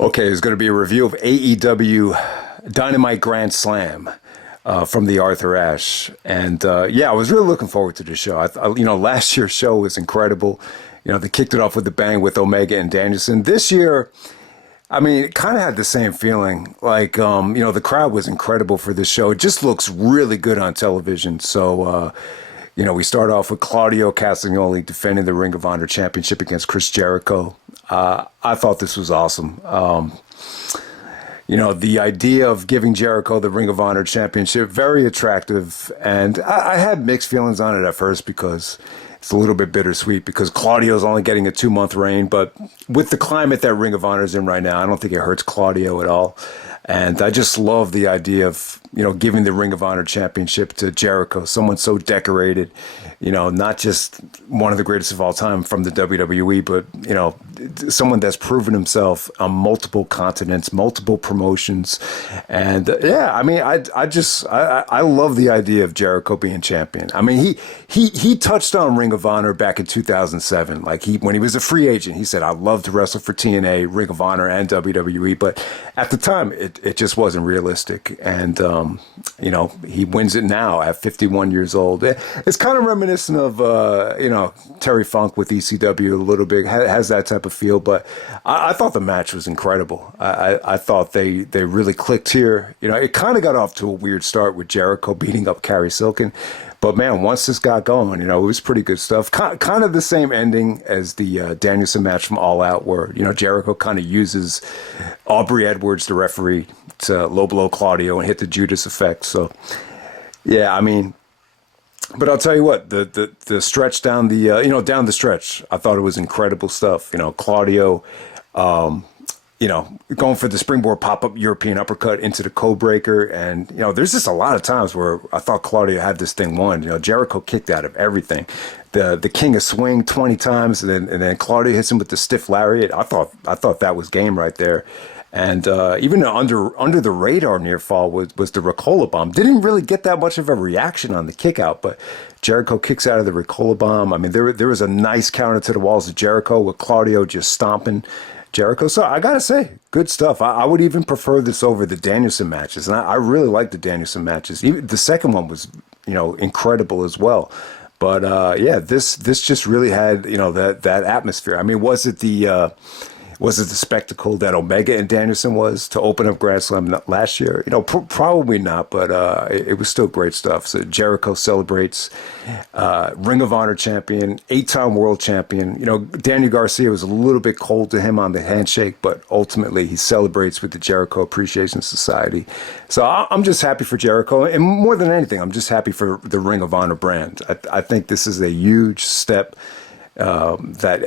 Okay, there's going to be a review of AEW Dynamite Grand Slam from the Arthur Ashe. And yeah, I was really looking forward to the show. Last year's show was incredible. They kicked it off with a bang with Omega and Danielson. This year, I mean, it kind of had the same feeling. Like, the crowd was incredible for this show. It just looks really good on television. So, we start off with Claudio Castagnoli defending the Ring of Honor Championship against Chris Jericho. I thought this was awesome. The idea of giving Jericho the Ring of Honor Championship, very attractive. And I had mixed feelings on it at first because it's a little bit bittersweet because Claudio's only getting a 2-month reign. But with the climate that Ring of Honor's in right now, I don't think it hurts Claudio at all. And I just love the idea of, giving the Ring of Honor Championship to Jericho, someone so decorated, not just one of the greatest of all time from the WWE, but, someone that's proven himself on multiple continents, multiple promotions. And I love the idea of Jericho being champion. I mean, he touched on Ring of Honor back in 2007. Like when he was a free agent, he said, I'd love to wrestle for TNA, Ring of Honor, and WWE. But at the time, it just wasn't realistic. And, he wins it now at 51 years old. It's kind of reminiscent of, Terry Funk with ECW a little bit, has that type of feel. But I thought the match was incredible. I thought they really clicked here. It kind of got off to a weird start with Jericho beating up Carrie Silken. But man, once this got going, it was pretty good stuff. Kind of the same ending as the Danielson match from All Out, where Jericho kind of uses Aubrey Edwards, the referee, to low blow Claudio and hit the Judas effect. So, yeah, I mean, but I'll tell you what, the stretch down down the stretch, I thought it was incredible stuff. Claudio, going for the springboard pop-up European uppercut into the code breaker. And, there's just a lot of times where I thought Claudio had this thing won. Jericho kicked out of everything. The King of Swing 20 times, and then Claudio hits him with the stiff lariat. I thought that was game right there. And even under the radar near fall was the Ricola bomb. Didn't really get that much of a reaction on the kick out, but Jericho kicks out of the Ricola bomb. I mean, there was a nice counter to the walls of Jericho with Claudio just stomping Jericho. So I got to say, good stuff. I would even prefer this over the Danielson matches. And I really like the Danielson matches. Even the second one was, incredible as well. But this just really had, that atmosphere. I mean, was it the spectacle that Omega and Danielson was to open up Grand Slam last year? Probably not, but it was still great stuff. So Jericho celebrates Ring of Honor champion, 8-time world champion. Daniel Garcia was a little bit cold to him on the handshake, but ultimately he celebrates with the Jericho Appreciation Society. So I'm just happy for Jericho, and more than anything, I'm just happy for the Ring of Honor brand. I think this is a huge step. That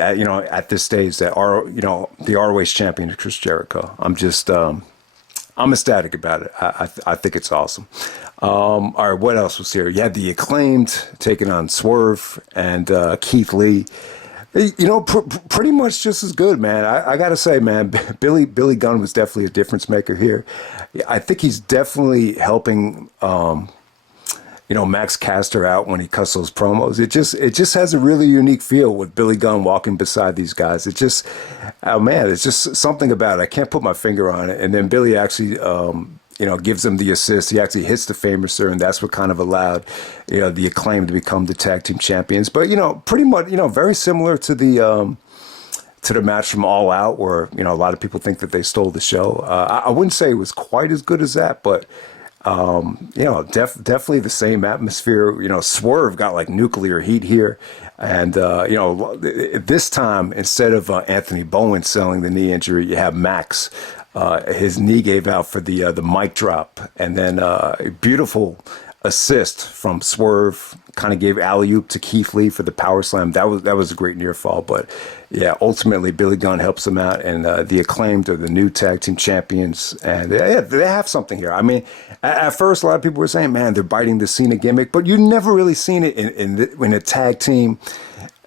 at this stage that the ROH champion Chris Jericho. I'm ecstatic about it. I think it's awesome. All right, what else was here? You had the Acclaimed taking on Swerve and Keith Lee. Pretty much just as good, man. I gotta say, man, Billy Gunn was definitely a difference maker here. I think he's definitely helping. Max Caster out when he cuts those promos. It just has a really unique feel with Billy Gunn walking beside these guys. It's just something about it. I can't put my finger on it. And then Billy actually, gives him the assist. He actually hits the Famouser, and that's what kind of allowed, the Acclaim to become the tag team champions. But, pretty much, very similar to the match from All Out, where, a lot of people think that they stole the show. I wouldn't say it was quite as good as that, but definitely the same atmosphere. Swerve got like nuclear heat here. And, this time, instead of Anthony Bowen selling the knee injury, you have Max. His knee gave out for the mic drop. And then a beautiful assist from Swerve, kind of gave alley-oop to Keith Lee for the power slam. That was a great near fall. But yeah, ultimately Billy Gunn helps them out, and the Acclaimed are the new tag team champions, and they have something here. I mean, at first a lot of people were saying, man, they're biting the Cena gimmick, but you never really seen it in a tag team.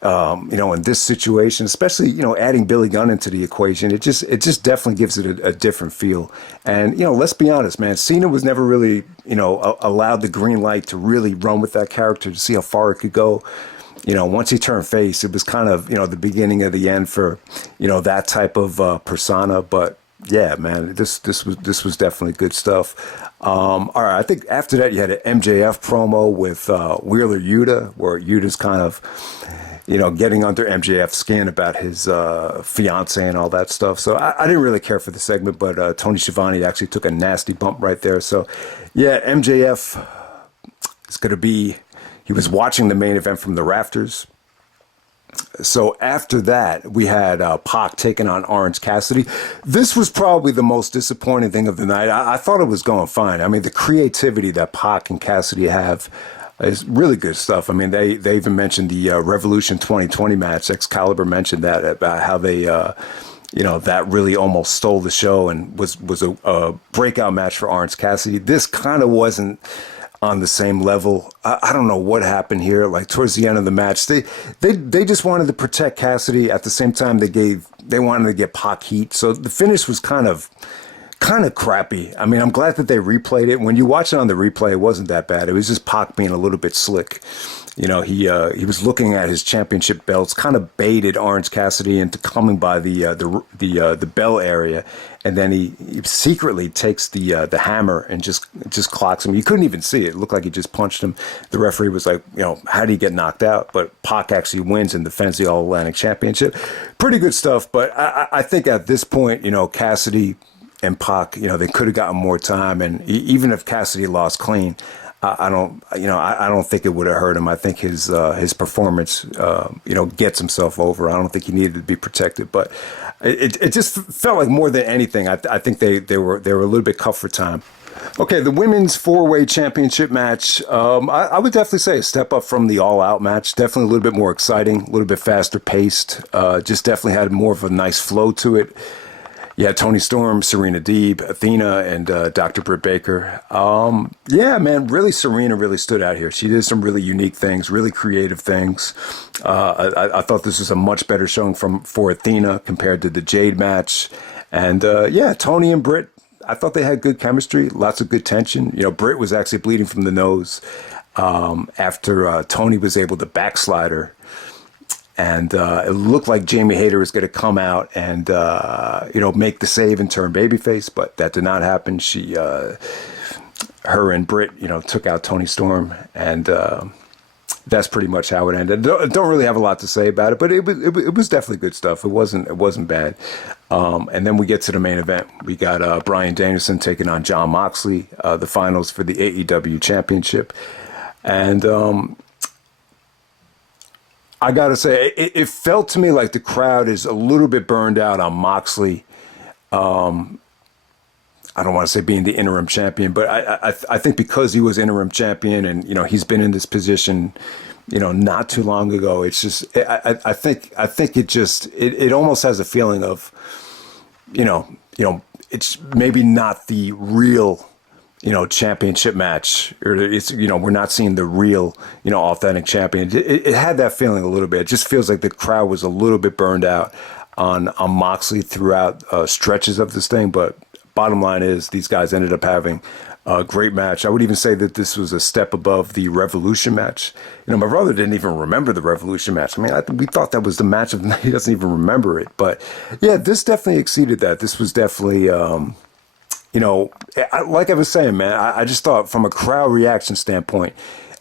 In this situation, especially, adding Billy Gunn into the equation, it just definitely gives it a different feel. And, let's be honest, man, Cena was never really, allowed the green light to really run with that character to see how far it could go. Once he turned face, it was kind of, the beginning of the end for, that type of persona. But Yeah, man, this was definitely good stuff. All right, I think after that you had an MJF promo with Wheeler Yuta, where Yuta's kind of, getting under MJF's skin about his fiance and all that stuff. So I didn't really care for the segment, but Tony Schiavone actually took a nasty bump right there. So yeah, MJF is going to be. He was watching the main event from the rafters. So after that, we had Pock taking on Orange Cassidy. This was probably the most disappointing thing of the night. I thought it was going fine. I mean, the creativity that Pock and Cassidy have is really good stuff. I mean, they even mentioned the Revolution 2020 match. Excalibur mentioned that about how they, that really almost stole the show and was a breakout match for Orange Cassidy. This kind of wasn't on the same level. I don't know what happened here. Like towards the end of the match, they just wanted to protect Cassidy. At the same time, they wanted to get Pac heat. So the finish was kind of crappy. I mean, I'm glad that they replayed it. When you watch it on the replay, it wasn't that bad. It was just Pac being a little bit slick. He was looking at his championship belts, kind of baited Orange Cassidy into coming by the bell area, and then he secretly takes the hammer and just clocks him. You couldn't even see it. It looked like he just punched him. The referee was like, how did he get knocked out? But Pac actually wins and defends the All Atlantic Championship. Pretty good stuff. But I think at this point, Cassidy and Pac, they could have gotten more time. And even if Cassidy lost clean, I don't think it would have hurt him. I think his performance, gets himself over. I don't think he needed to be protected, but it just felt like more than anything. I think they were a little bit cut for time. Okay, the women's four-way championship match. I would definitely say a step up from the all-out match. Definitely a little bit more exciting, a little bit faster paced. Just definitely had more of a nice flow to it. You had Toni Storm, Serena Deeb, Athena, and Dr. Britt Baker. Yeah, man, really Serena really stood out here. She did some really unique things, really creative things. I thought this was a much better showing for Athena compared to the Jade match. And yeah, Toni and Britt, I thought they had good chemistry, lots of good tension. Britt was actually bleeding from the nose after Toni was able to backslide her. And it looked like Jamie Hayter was going to come out and, make the save and turn babyface, but that did not happen. Her and Britt, took out Toni Storm, and that's pretty much how it ended. Don't really have a lot to say about it, but it was definitely good stuff. It wasn't bad. And then we get to the main event. We got Bryan Danielson taking on Jon Moxley, the finals for the AEW Championship, and I got to say, it felt to me like the crowd is a little bit burned out on Moxley. I don't want to say being the interim champion, but I think because he was interim champion and, he's been in this position, not too long ago. It's just, I think it almost has a feeling of, it's maybe not the real championship match, or it's, we're not seeing the real, authentic champion. It had that feeling a little bit. It just feels like the crowd was a little bit burned out on Moxley throughout stretches of this thing. But bottom line is these guys ended up having a great match. I would even say that this was a step above the Revolution match. My brother didn't even remember the Revolution match. I mean, we thought that was the match of the night. He doesn't even remember it. But yeah, this definitely exceeded that. This was definitely, like I was saying, man, I just thought from a crowd reaction standpoint,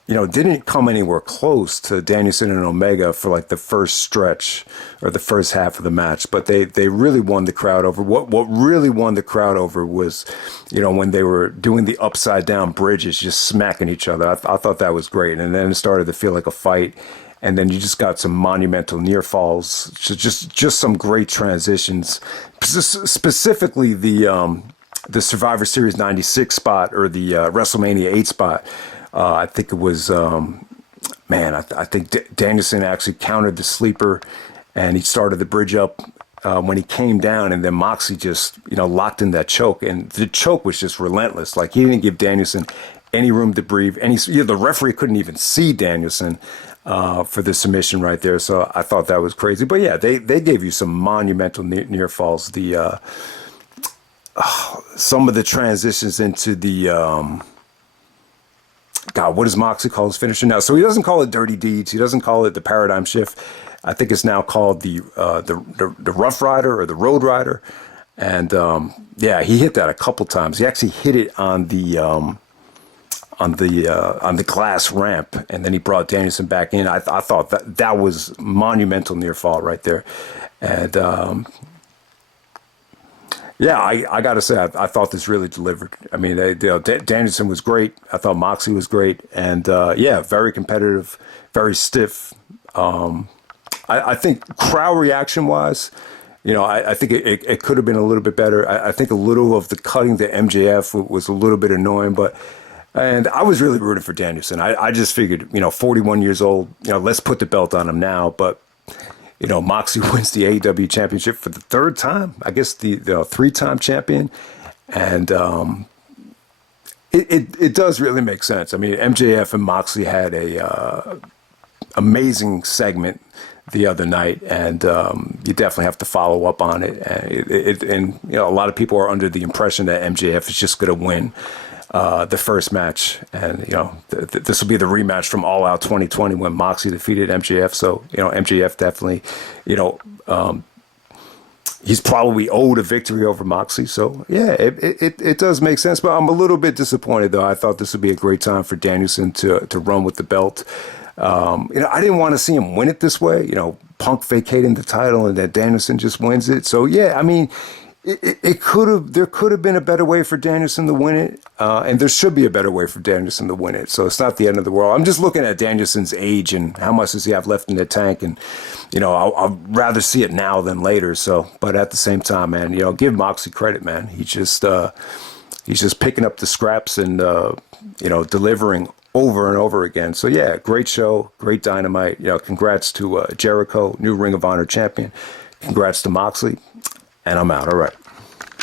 didn't come anywhere close to Danielson and Omega for like the first stretch or the first half of the match. But they really won the crowd over. What really won the crowd over was, when they were doing the upside down bridges, just smacking each other. I thought that was great. And then it started to feel like a fight. And then you just got some monumental near falls, just some great transitions, specifically the Survivor Series 96 spot or the WrestleMania 8 spot. I think it was, I think Danielson actually countered the sleeper and he started the bridge up when he came down, and then Moxley just, locked in that choke, and the choke was just relentless. Like, he didn't give Danielson any room to breathe. The referee couldn't even see Danielson for the submission right there. So I thought that was crazy. But yeah, they gave you some monumental near falls. Some of the transitions into the what does Moxley call his finisher now? So he doesn't call it Dirty Deeds. He doesn't call it the Paradigm Shift. I think it's now called the Rough Rider or the Road Rider. And yeah, he hit that a couple times. He actually hit it on the glass ramp, and then he brought Danielson back in. I thought that was monumental near fall right there. And yeah, I got to say, I thought this really delivered. I mean, Danielson was great. I thought Moxley was great. And yeah, very competitive, very stiff. I think crowd reaction wise, I think it could have been a little bit better. I think a little of the cutting to MJF was a little bit annoying, and I was really rooting for Danielson. I just figured, 41 years old, let's put the belt on him now. But, Moxley wins the AEW championship for the third time. I guess the 3-time champion. And it does really make sense. I mean, MJF and Moxley had a amazing segment the other night, and you definitely have to follow up on it. And a lot of people are under the impression that MJF is just going to win the first match, and this will be the rematch from All Out 2020 when Moxley defeated MJF. So MJF definitely, he's probably owed a victory over Moxley. So yeah, it does make sense. But I'm a little bit disappointed though. I thought this would be a great time for Danielson to run with the belt. I didn't want to see him win it this way. Punk vacating the title and then Danielson just wins it. So yeah, I mean, there could have been a better way for Danielson to win it, and there should be a better way for Danielson to win it. So it's not the end of the world. I'm just looking at Danielson's age and how much does he have left in the tank, and I'll rather see it now than later. So, but at the same time, man, give Moxley credit, man. He's just picking up the scraps and delivering over and over again. So yeah, great show, great Dynamite. Congrats to Jericho, new Ring of Honor champion. Congrats to Moxley. And I'm out. All right.